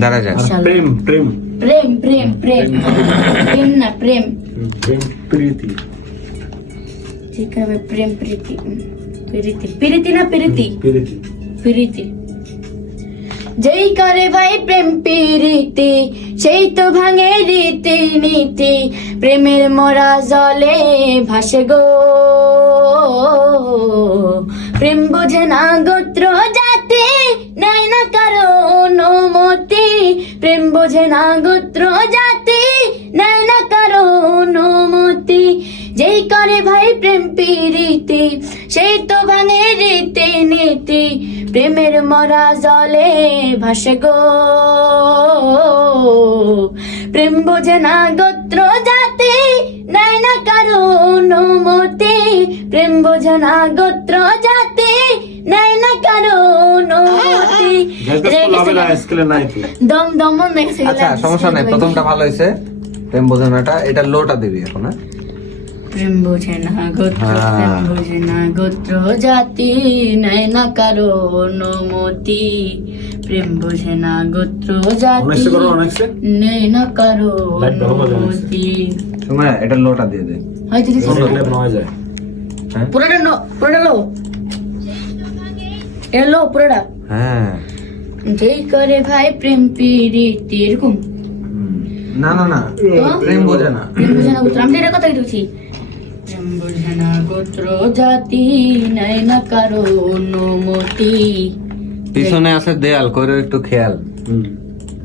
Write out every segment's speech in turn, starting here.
দাঁড়া যাক। প্রেম প্রেম। প্রেম প্রেম প্রেম। প্রেম। না প্রেম। প্রেম প্রীতি। ঠিক হবে প্রেম প্রীতি। প্রীতি। প্রীতি না প্রীতি? প্রীতি। প্রীতি। যেই করে ভাই প্রেম প্রীতি সেই তো ভাঙে রীতি নীতি প্রেমের মরা জলে ভাসে গো। প্রেম বোঝে না গোত্র প্রেম বোঝে না গোত্র জাতি, নেয় না কারও অনুমতি। যেই করে ভাই প্রেম প্রীতি, সেই তো ভাঙে রীতি নীতি প্রেমের মরা জলে ভাসে গো। প্রেম বোঝে না গোত্র জাতি, নেয় না কারও অনুমতি। প্রেম বোঝে না গোত্র জাতি, নেয় না কারও দম দম নেক্সট আচ্ছা সমস্যা নাই প্রথমটা ভালো হয়েছে। প্রেম বোঝানোটা এটা লোটা দিবি এখন হ্যাঁ? প্রেম বোঝে না গোত্র হ্যাঁ। প্রেম বোঝে না গোত্র জাতি নেয় না কারও অনুমতি। প্রেম বোঝে না গোত্র জাতি অনেকসে করো অনেকসে নেয় না কারও লাইট ভালো বাজে অনেকসে। অনুমতি। সময় এটা লোটা দিয়ে দে। হয়তো যায়। হ্যাঁ? পুরোটা পুরোটা লো। এটা লো পুরোটা। হ্যাঁ। যেই করে ভাই প্রেম প্রীতি এরকম না না না। প্রেম বোঝে না। প্রেম বোঝে না গোত্র। আমি এটা কথা প্রেম বোঝে না গোত্র জাতি নেয় না কারও অনুমতি। পিছনে আছে দেয়াল করে একটু খেয়াল।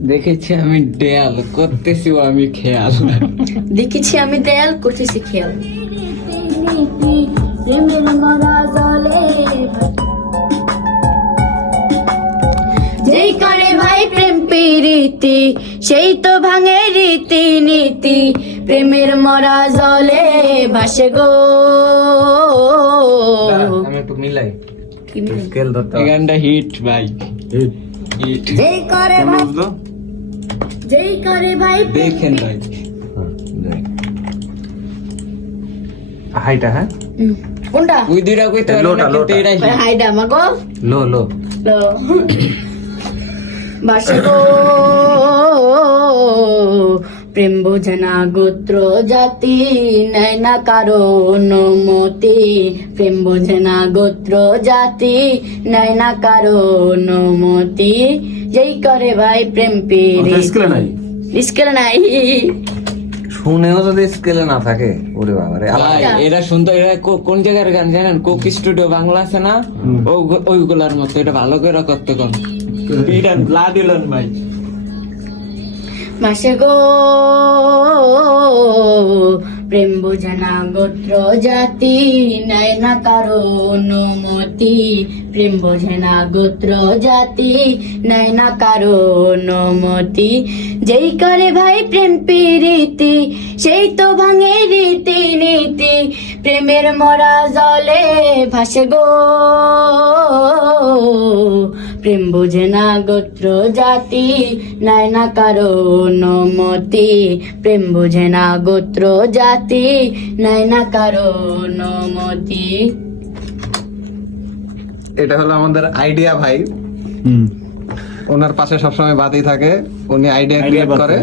দেখেছি আমি দেয়াল করতেছি আমি খেয়াল। দেখেছি আমি দেয়াল করতেছি খেয়াল। প্রেমের মরা প্রীতি সেই তো ভাঙে রীতি নীতি প্রেমের মরা জলে ভাসে গো। আমি একটু মিলাই। স্কেল ধরতে এই গানটা হিট ভাই। হিট যেই করে ভাই যেই করে ভাই দেখেন ভাই। হাইটা হ্যাঁ? কোনটা? ওই দুইটা কইতে পারব না কিন্তু লোটা। এটাই মাগো লো লো। বাসে গো প্রেম বোঝে না গোত্র জাতি নেয় না কারও অনুমতি। প্রেম বোঝে না গোত্র জাতি নেয় না কারও অনুমতি। যেই করে ভাই প্রেম পিরি স্কুলে নাই? স্কেল নাই। শুনেও যদি স্কেলে না থাকে ওরে বাবা রে এরা এরা কোন জায়গার গান জানেন? কোক স্টুডিও বাংলা আছে না? ওইগুলার মতো এটা ভালো করে করতে কোন? দিলেন ভাই মাসে গো প্রেম বোঝে না গোত্র জাতি নেয় না কারও অনুমতি প্রেম বোঝে না গোত্র জাতি নেয় না কারও অনুমতি যেই করে ভাই প্রেম প্রীতি সেই তো ভাঙে রীতি নীতি প্রেমের মরা জলে ভাসে গো প্রেম বোঝে না গোত্র জাতি নাই না কারও অনুমতি। প্রেম বোঝে না গোত্র জাতি নাই না কারও অনুমতি। এটা হলো আমাদের আইডিয়া ভাই। ওনার পাশে সবসময় বাদই থাকে উনি আইডিয়া ক্রিয়েট করে।